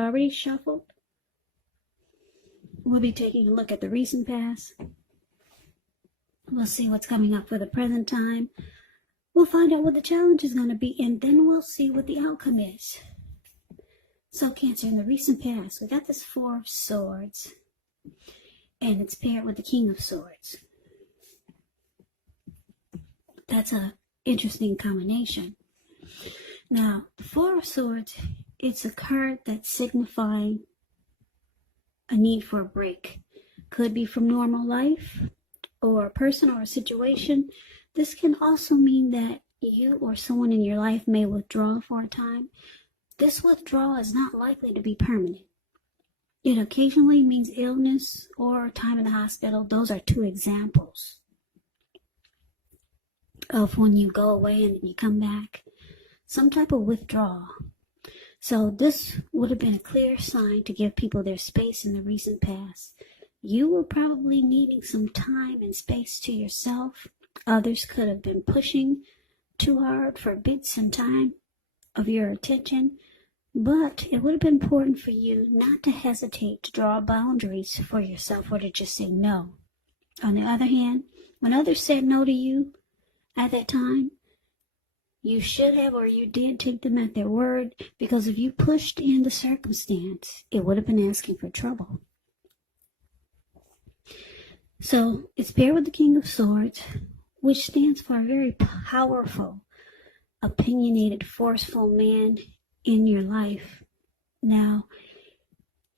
already shuffled. We'll be taking a look at the recent past. We'll see what's coming up for the present time. We'll find out what the challenge is going to be, and then we'll see what the outcome is. So Cancer, in the recent past, we got this Four of Swords, and it's paired with the King of Swords. That's an interesting combination. Now, the Four of Swords, it's a card that's signifying a need for a break. Could be from normal life, or a person or a situation. This can also mean that you or someone in your life may withdraw for a time. This withdrawal is not likely to be permanent. It occasionally means illness or time in the hospital. Those are two examples of when you go away and then you come back. Some type of withdrawal. So this would have been a clear sign to give people their space in the recent past. You were probably needing some time and space to yourself. Others could have been pushing too hard for bits and time of your attention. But it would have been important for you not to hesitate to draw boundaries for yourself or to just say no. On the other hand, when others said no to you at that time, you should have or you did take them at their word, because if you pushed in the circumstance, it would have been asking for trouble. So it's paired with the King of Swords, which stands for a very powerful, opinionated, forceful man in your life. Now,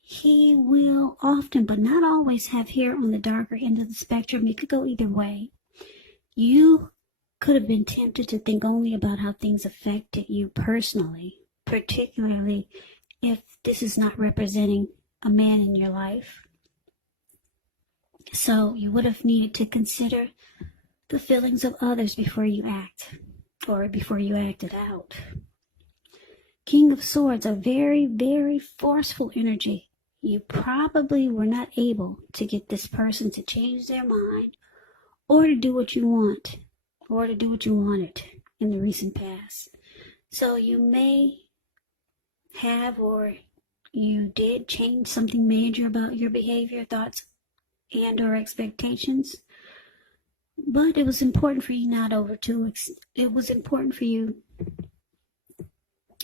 he will often, but not always, have hair on the darker end of the spectrum. It could go either way. You could have been tempted to think only about how things affected you personally, particularly if this is not representing a man in your life. So you would have needed to consider the feelings of others before you act, or before you acted out. King of Swords, a very, very forceful energy. You probably were not able to get this person to change their mind or to do what you want or to do what you wanted in the recent past. So you may have, or you did, change something major about your behavior, thoughts, and or expectations. But it was important for you it was important for you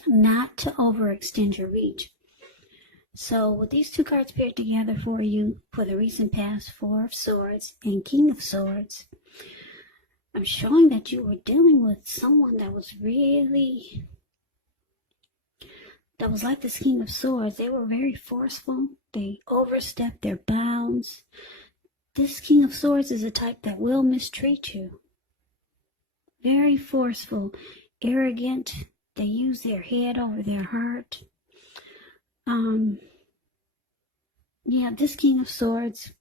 not to overextend your reach. So with these two cards paired together for you for the recent past, Four of Swords and King of Swords, I'm showing that you were dealing with someone that was like this King of Swords. They were very forceful. They overstepped their bounds. This King of Swords is a type that will mistreat you. Very forceful, arrogant. They use their head over their heart. This King of Swords,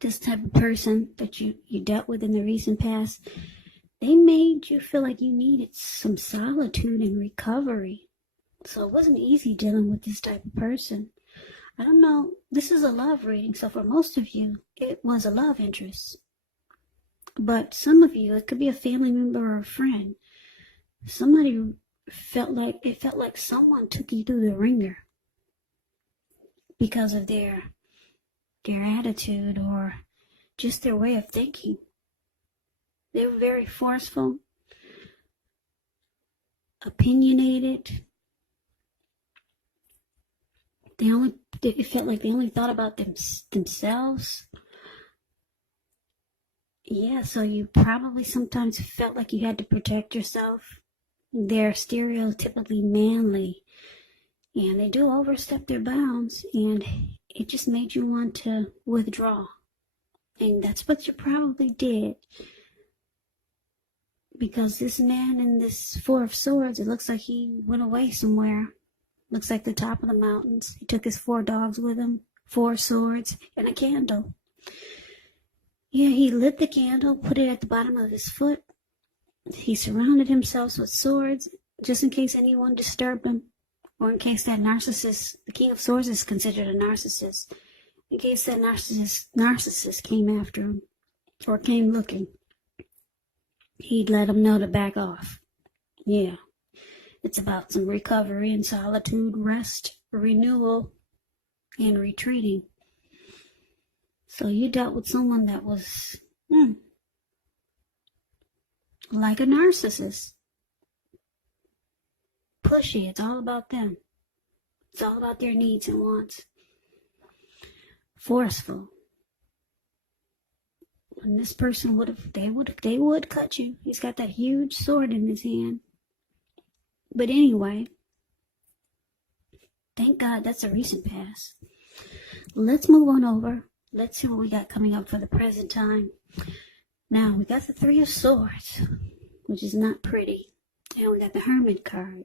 this type of person that you dealt with in the recent past, they made you feel like you needed some solitude and recovery. So it wasn't easy dealing with this type of person. I don't know, this is a love reading, so for most of you, it was a love interest. But some of you, it could be a family member or a friend. Somebody felt like someone took you through the ringer because of their attitude or just their way of thinking. They were very forceful, opinionated. It felt like they only thought about themselves. Yeah, so you probably sometimes felt like you had to protect yourself. They're stereotypically manly, and they do overstep their bounds, and it just made you want to withdraw. And that's what you probably did, because this man in this Four of Swords, it looks like he went away somewhere. Looks like the top of the mountains. He took his 4 dogs with him, 4 swords, and a candle. Yeah, he lit the candle, put it at the bottom of his foot. He surrounded himself with swords, just in case anyone disturbed him, or in case that narcissist, the King of Swords is considered a narcissist, in case that narcissist came after him, or came looking, he'd let him know to back off. Yeah. It's about some recovery and solitude, rest, renewal, and retreating. So you dealt with someone that was like a narcissist. Pushy. It's all about them. It's all about their needs and wants. Forceful. And this person they would cut you. He's got that huge sword in his hand. But anyway, thank God that's a recent past. Let's move on over. Let's see what we got coming up for the present time. Now, we got the Three of Swords, which is not pretty. And we got the Hermit card.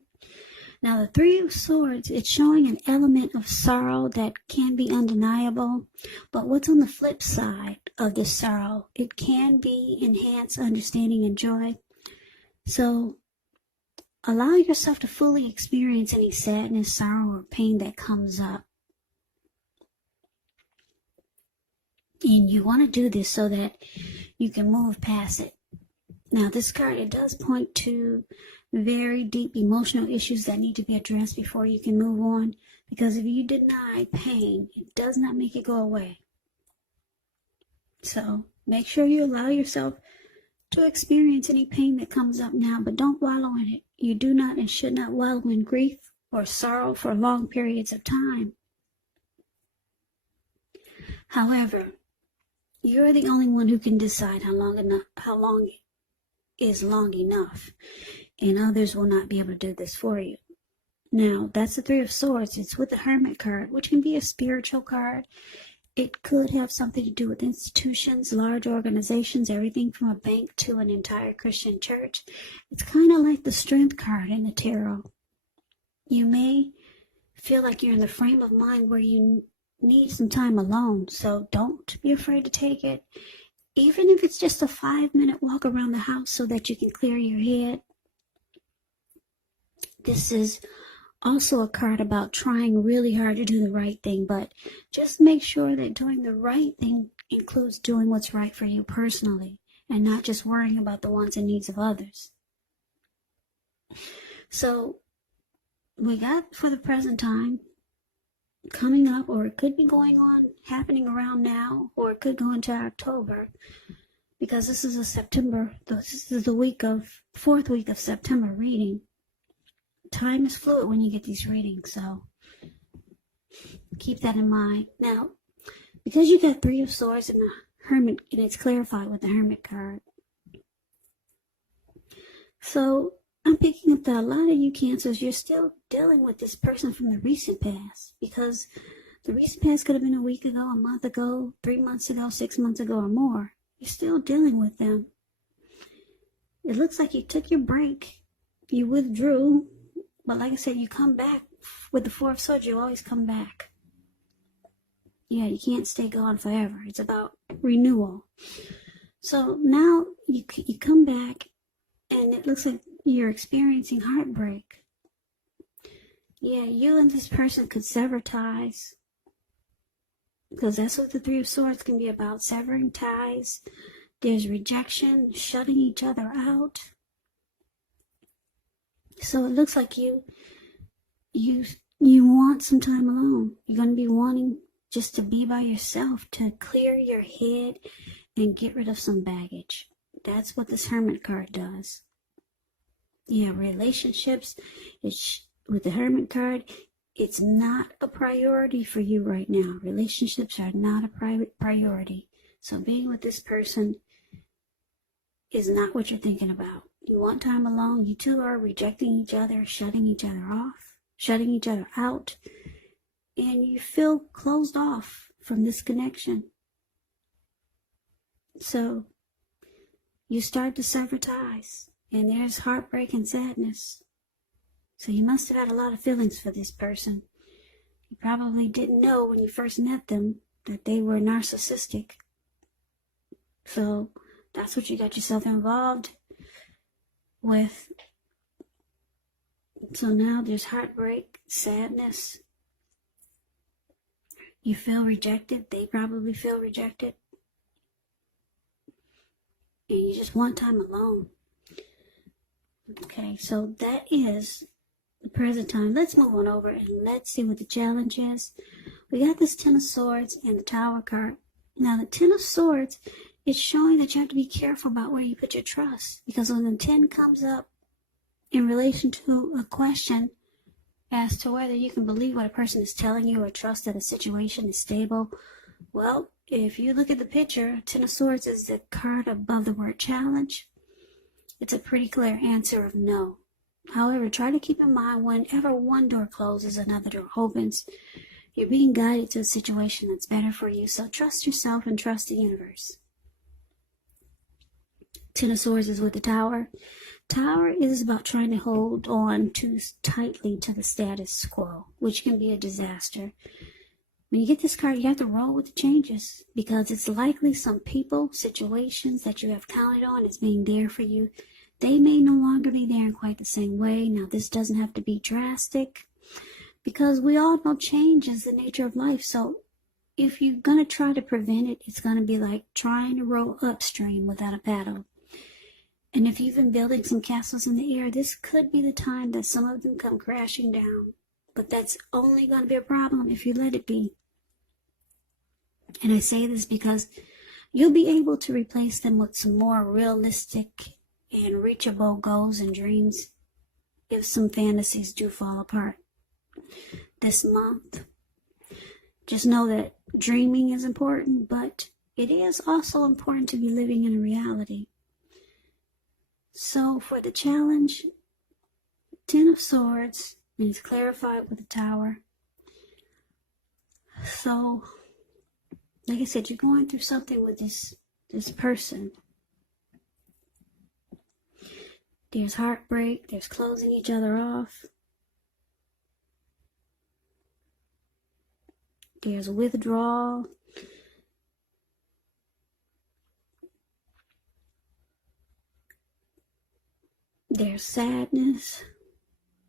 Now, the Three of Swords, it's showing an element of sorrow that can be undeniable. But what's on the flip side of this sorrow? It can be enhanced understanding and joy. So, allow yourself to fully experience any sadness, sorrow, or pain that comes up. And you want to do this so that you can move past it. Now, this card, it does point to very deep emotional issues that need to be addressed before you can move on. Because if you deny pain, it does not make it go away. So, make sure you allow yourself to experience any pain that comes up now, but don't wallow in it. You do not and should not wallow in grief or sorrow for long periods of time. However, you're the only one who can decide how long is long enough, and others will not be able to do this for you. Now, that's the Three of Swords. It's with the Hermit card, which can be a spiritual card. It could have something to do with institutions, large organizations, everything from a bank to an entire Christian church. It's kind of like the Strength card in the tarot. You may feel like you're in the frame of mind where you need some time alone, so don't be afraid to take it. Even if it's just a 5-minute walk around the house so that you can clear your head. This is also a card about trying really hard to do the right thing, but just make sure that doing the right thing includes doing what's right for you personally and not just worrying about the wants and needs of others. So we got, for the present time, coming up, or it could be going on, happening around now, or it could go into October, because this is the fourth week of September reading. Time is fluid when you get these readings, so keep that in mind. Now, because you got Three of Swords and the Hermit, and it's clarified with the Hermit card. So I'm picking up that a lot of you Cancers, you're still dealing with this person from the recent past, because the recent past could have been a week ago, a month ago, 3 months ago, 6 months ago, or more. You're still dealing with them. It looks like you took your break. You withdrew. But like I said, you come back. With the Four of Swords, you always come back. Yeah, you can't stay gone forever. It's about renewal. So now you come back, and it looks like you're experiencing heartbreak. Yeah, you and this person could sever ties. Because that's what the Three of Swords can be about, severing ties. There's rejection, shutting each other out. So it looks like you want some time alone. You're going to be wanting just to be by yourself, to clear your head and get rid of some baggage. That's what this Hermit card does. Yeah, relationships, with the Hermit card, it's not a priority for you right now. Relationships are not a priority. So being with this person is not what you're thinking about. You want time alone. You two are rejecting each other, shutting each other off, shutting each other out, and you feel closed off from this connection. So you start to sever ties, and there's heartbreak and sadness. So you must have had a lot of feelings for this person. You probably didn't know when you first met them that they were narcissistic. So that's what you got yourself involved with. So now there's heartbreak, sadness. You feel rejected. They probably feel rejected. And you just want time alone. Okay, so that is the present time. Let's move on over and let's see what the challenge is. We got this Ten of Swords and the Tower card. Now, the Ten of Swords is showing that you have to be careful about where you put your trust. Because when the 10 comes up in relation to a question as to whether you can believe what a person is telling you or trust that a situation is stable, well, if you look at the picture, Ten of Swords is the card above the word challenge. It's a pretty clear answer of no. However, try to keep in mind whenever one door closes, another door opens. You're being guided to a situation that's better for you, so trust yourself and trust the universe. Ten of Swords is with the Tower. Tower is about trying to hold on too tightly to the status quo, which can be a disaster. When you get this card, you have to roll with the changes because it's likely some people, situations that you have counted on as being there for you, they may no longer be there in quite the same way. Now, this doesn't have to be drastic because we all know change is the nature of life. So if you're going to try to prevent it, it's going to be like trying to row upstream without a paddle. And if you've been building some castles in the air, this could be the time that some of them come crashing down. But that's only going to be a problem if you let it be. And I say this because you'll be able to replace them with some more realistic and reachable goals and dreams if some fantasies do fall apart this month. Just know that dreaming is important, but it is also important to be living in a reality. So for the challenge, Ten of Swords means clarified with the Tower. So, like I said, you're going through something with this person. There's heartbreak, there's closing each other off. There's withdrawal. There's sadness.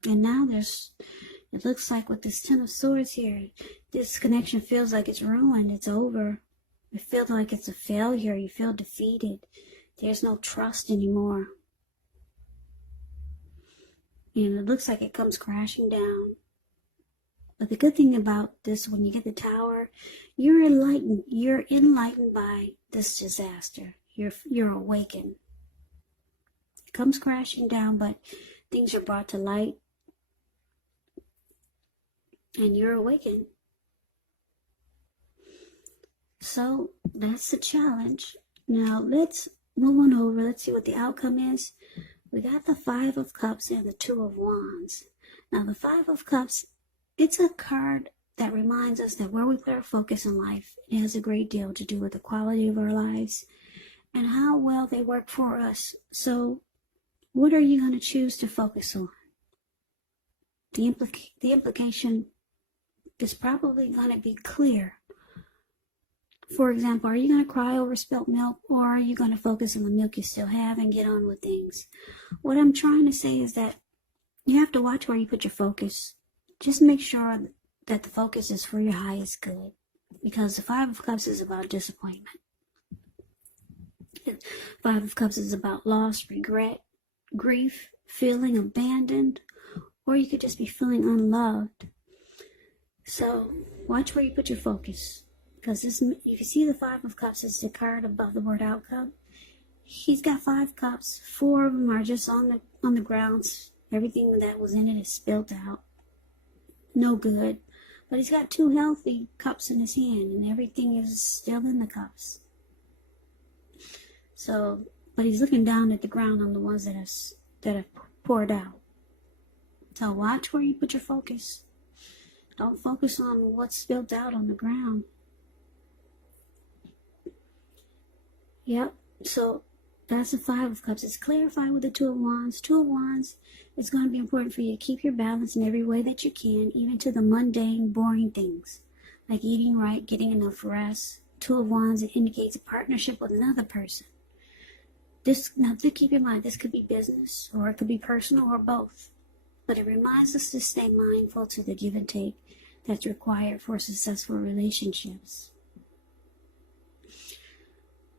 And now it looks like with this Ten of Swords here, this connection feels like it's ruined, it's over. It feels like it's a failure, you feel defeated. There's no trust anymore. And it looks like it comes crashing down. But the good thing about this, when you get the Tower, you're enlightened. You're enlightened by this disaster. You're awakened. It comes crashing down, but things are brought to light. And you're awakened. So that's the challenge. Now let's move on over. Let's see what the outcome is. We got the Five of Cups and the Two of Wands. Now the Five of Cups, it's a card that reminds us that where we put our focus in life, it has a great deal to do with the quality of our lives and how well they work for us. So what are you going to choose to focus on? The implication is probably going to be clear. For example, are you going to cry over spilt milk, or are you going to focus on the milk you still have and get on with things? What I'm trying to say is that you have to watch where you put your focus. Just make sure that the focus is for your highest good, because the Five of Cups is about disappointment. Five of Cups is about loss, regret, grief, feeling abandoned, or you could just be feeling unloved. So watch where you put your focus. Because if you see the Five of Cups is the card above the word outcome, he's got 5 cups. 4 of them are just on the grounds. Everything that was in it is spilled out. No good. But he's got 2 healthy cups in his hand, and everything is still in the cups. So, but he's looking down at the ground on the ones that have poured out. So watch where you put your focus. Don't focus on what's spilled out on the ground. Yep, so that's the Five of Cups. It's clarified with the Two of Wands. Two of Wands is going to be important for you to keep your balance in every way that you can, even to the mundane, boring things, like eating right, getting enough rest. Two of Wands, it indicates a partnership with another person. Now, to keep in mind, this could be business, or it could be personal, or both. But it reminds us to stay mindful to the give and take that's required for successful relationships.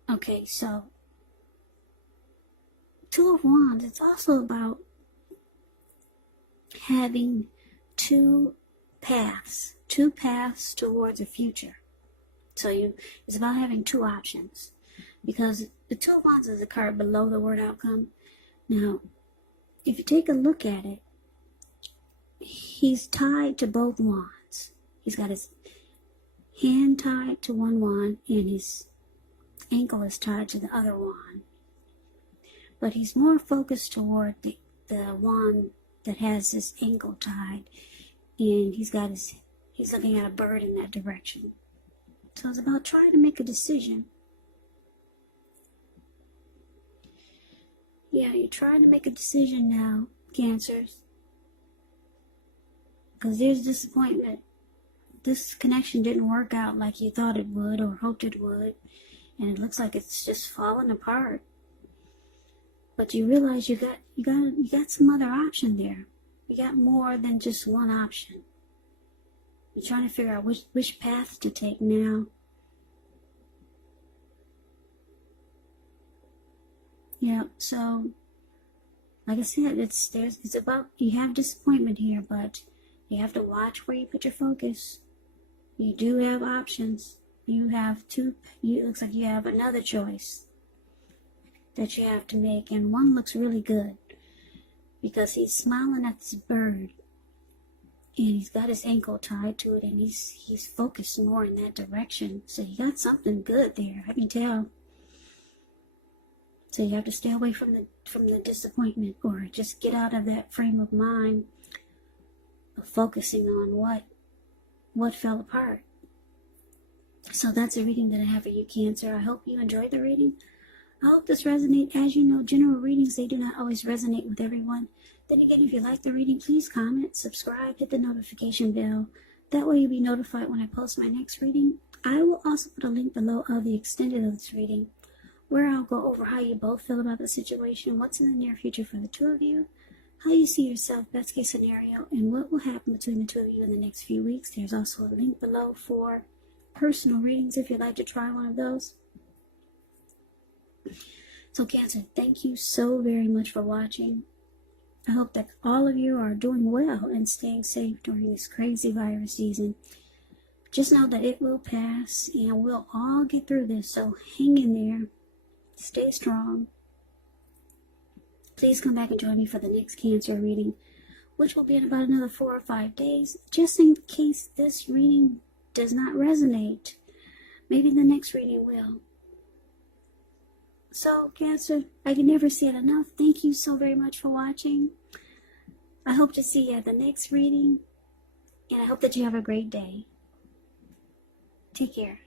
Okay, so Two of Wands, it's also about having two paths towards a future. So it's about having two options, because the Two of Wands is a card below the word outcome. Now, if you take a look at it, he's tied to both wands. He's got his hand tied to one wand and his ankle is tied to the other wand. But he's more focused toward the wand that has his ankle tied, and he's looking at a bird in that direction. So it's about trying to make a decision. Yeah, you're trying to make a decision now, Cancers. Because there's disappointment. This connection didn't work out like you thought it would or hoped it would. And it looks like it's just falling apart. But you realize you got some other option there. You got more than just one option. You're trying to figure out which path to take now. Yeah, so like I said, it's about, you have disappointment here, but you have to watch where you put your focus. You do have options. You have two. It looks like you have another choice that you have to make, and one looks really good because he's smiling at this bird, and he's got his ankle tied to it, and he's focused more in that direction. So you got something good there, I can tell. So you have to stay away from the disappointment, or just get out of that frame of mind of focusing on what fell apart. So that's a reading that I have for you, Cancer. I hope you enjoyed the reading. I hope this resonates. As you know, general readings, they do not always resonate with everyone. Then again, if you like the reading, please comment, subscribe, hit the notification bell. That way you'll be notified when I post my next reading. I will also put a link below of the extended of this reading, where I'll go over how you both feel about the situation, what's in the near future for the two of you, how you see yourself, best case scenario, and what will happen between the two of you in the next few weeks. There's also a link below for personal readings if you'd like to try one of those. So Cancer, thank you so very much for watching. I hope that all of you are doing well and staying safe during this crazy virus season. Just know that it will pass and we'll all get through this, so hang in there. Stay strong. Please come back and join me for the next Cancer reading, which will be in about another 4 or 5 days, just in case this reading does not resonate. Maybe the next reading will. So, Cancer, I can never say it enough. Thank you so very much for watching. I hope to see you at the next reading, and I hope that you have a great day. Take care.